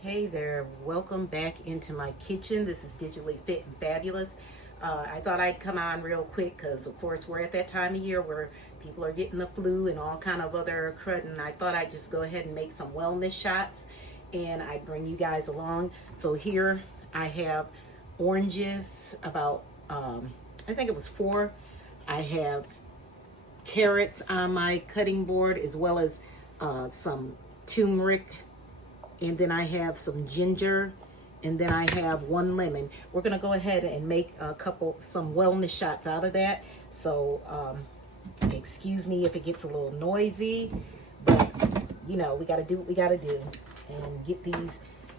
Hey there, welcome back into my kitchen. This is Digitally Fit and Fabulous. I thought I'd come on real quick because, of course, we're at that time of year where people are getting the flu and all kind of other crud. And I thought I'd just go ahead and make some wellness shots and I'd bring you guys along. So here I have oranges, about, I think it was 4. I have carrots on my cutting board as well as some turmeric, and then I have some ginger, and then I have 1 lemon. We're gonna go ahead and make some wellness shots out of that. So excuse me if it gets a little noisy, but you know, we gotta do what we gotta do and get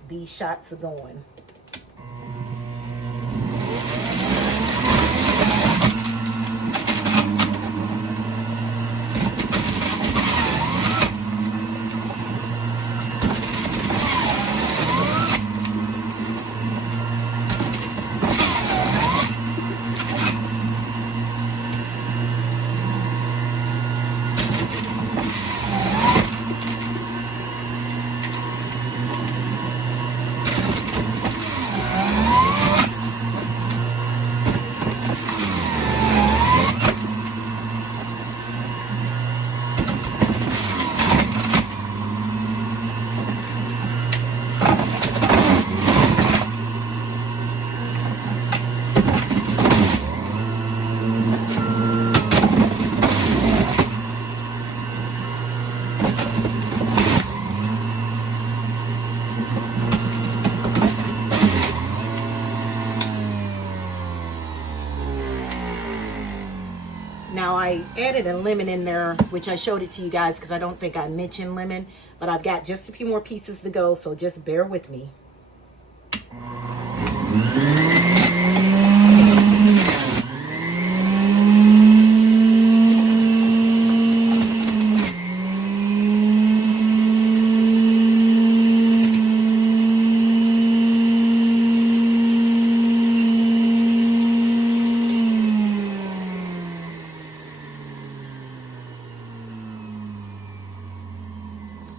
these shots going. Now I added a lemon in there, which I showed it to you guys because I don't think I mentioned lemon, but I've got just a few more pieces to go, so just bear with me.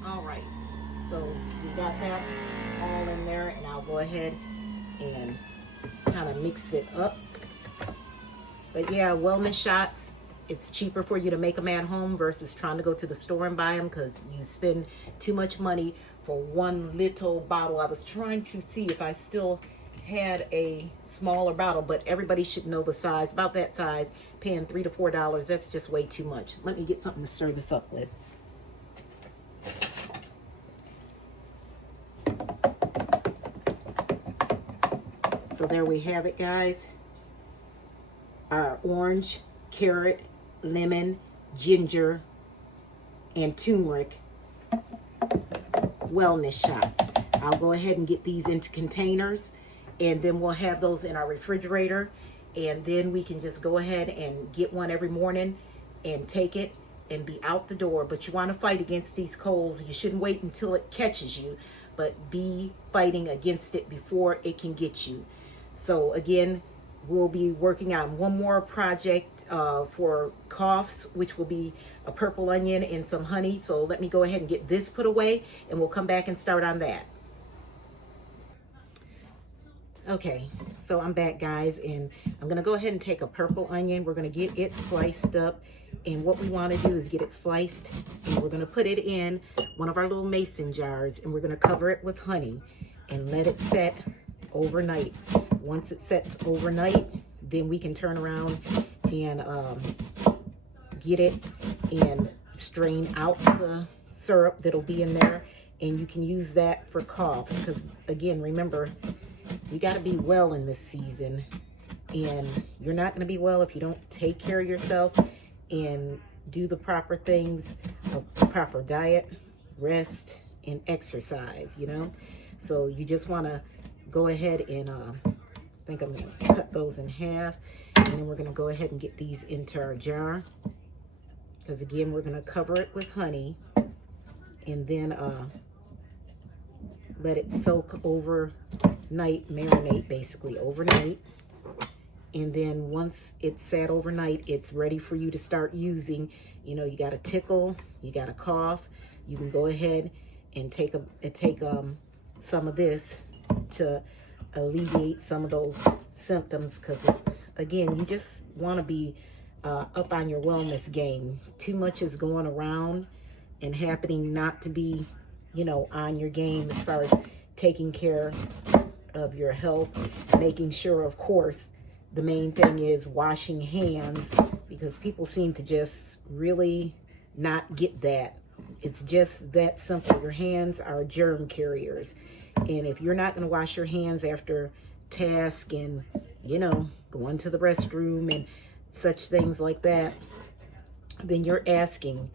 All right, so we got that all in there, and I'll go ahead and kind of mix it up. But yeah, wellness shots, it's cheaper for you to make them at home versus trying to go to the store and buy them because you spend too much money for one little bottle. I was trying to see if I still had a smaller bottle, but everybody should know the size, about that size, paying $3 to $4. That's just way too much. Let me get something to stir this up with. So there we have it, guys. Our orange, carrot, lemon, ginger, and turmeric wellness shots. I'll go ahead and get these into containers, and then we'll have those in our refrigerator, and then we can just go ahead and get one every morning and take it and be out the door. But you want to fight against these colds. You shouldn't wait until it catches you, but be fighting against it before it can get you. So again, we'll be working on one more project for coughs, which will be a purple onion and some honey. So let me go ahead and get this put away, and we'll come back and start on that. Okay, so I'm back, guys, and I'm gonna go ahead and take a purple onion. We're gonna get it sliced up, and what we want to do is get it sliced, and we're gonna put it in one of our little mason jars, and we're gonna cover it with honey and let it set overnight. Once it sets overnight, then we can turn around and get it and strain out the syrup that'll be in there, and you can use that for coughs because, again, remember, you got to be well in this season, and you're not going to be well if you don't take care of yourself and do the proper things, a proper diet, rest, and exercise, you know. So you just want to go ahead and I think I'm going to cut those in half, and then we're going to go ahead and get these into our jar because, again, we're going to cover it with honey and then let it soak overnight, marinate basically overnight. And then once it's sat overnight, it's ready for you to start using. You know, you got a tickle, you got a cough, you can go ahead and take some of this to alleviate some of those symptoms, because again, you just want to be up on your wellness game. Too much is going around and happening not to be, you know, on your game as far as taking care of your health, making sure, of course, the main thing is washing hands, because people seem to just really not get that. It's just that simple. Your hands are germ carriers. And if you're not going to wash your hands after task and, you know, going to the restroom and such things like that, then you're asking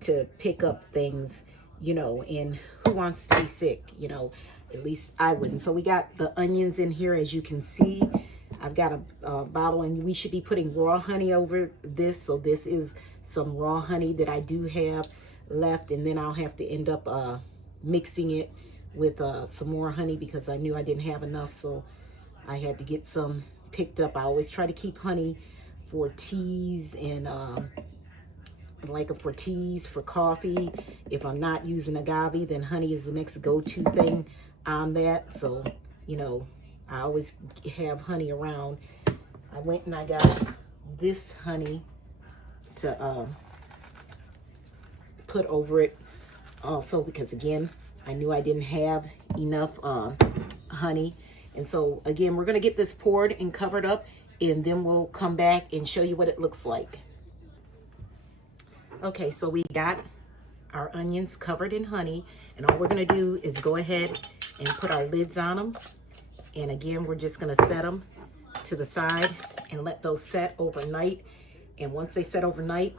to pick up things, you know, and who wants to be sick? You know, at least I wouldn't. So we got the onions in here, as you can see. I've got a bottle, and we should be putting raw honey over this. So this is some raw honey that I do have left, and then I'll have to end up mixing it with some more honey, because I knew I didn't have enough, so I had to get some picked up. I always try to keep honey for teas and for teas, for coffee. If I'm not using agave, then honey is the next go-to thing on that. So, you know, I always have honey around. I went and I got this honey to put over it also, because again, I knew I didn't have enough honey. And so again, we're going to get this poured and covered up, and then we'll come back and show you what it looks like. Okay, so we got our onions covered in honey, and all we're going to do is go ahead and put our lids on them. And again, we're just going to set them to the side and let those set overnight. And once they set overnight,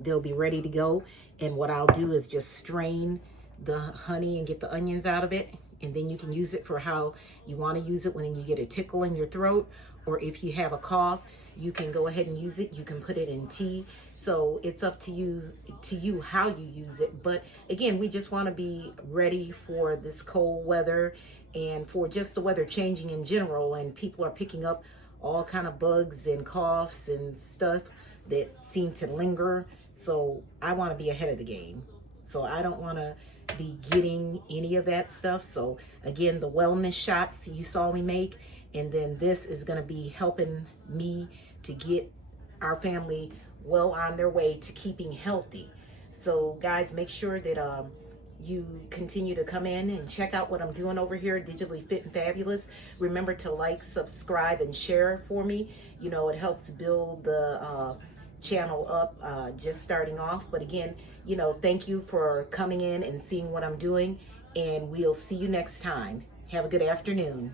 they'll be ready to go. And what I'll do is just strain the honey and get the onions out of it, and then you can use it for how you want to use it. When you get a tickle in your throat, or if you have a cough, you can go ahead and use it. You can put it in tea. So it's up to you how you use it. But again, we just want to be ready for this cold weather and for just the weather changing in general, and people are picking up all kind of bugs and coughs and stuff that seem to linger. So I want to be ahead of the game. So I don't want to be getting any of that stuff. So again, the wellness shots you saw me make, and then this is going to be helping me to get our family well on their way to keeping healthy. So guys, make sure that you continue to come in and check out what I'm doing over here, Digitally Fit and Fabulous. Remember to like, subscribe, and share for me. You know, it helps build the channel up, just starting off. But again, you know, thank you for coming in and seeing what I'm doing, and we'll see you next time. Have a good afternoon.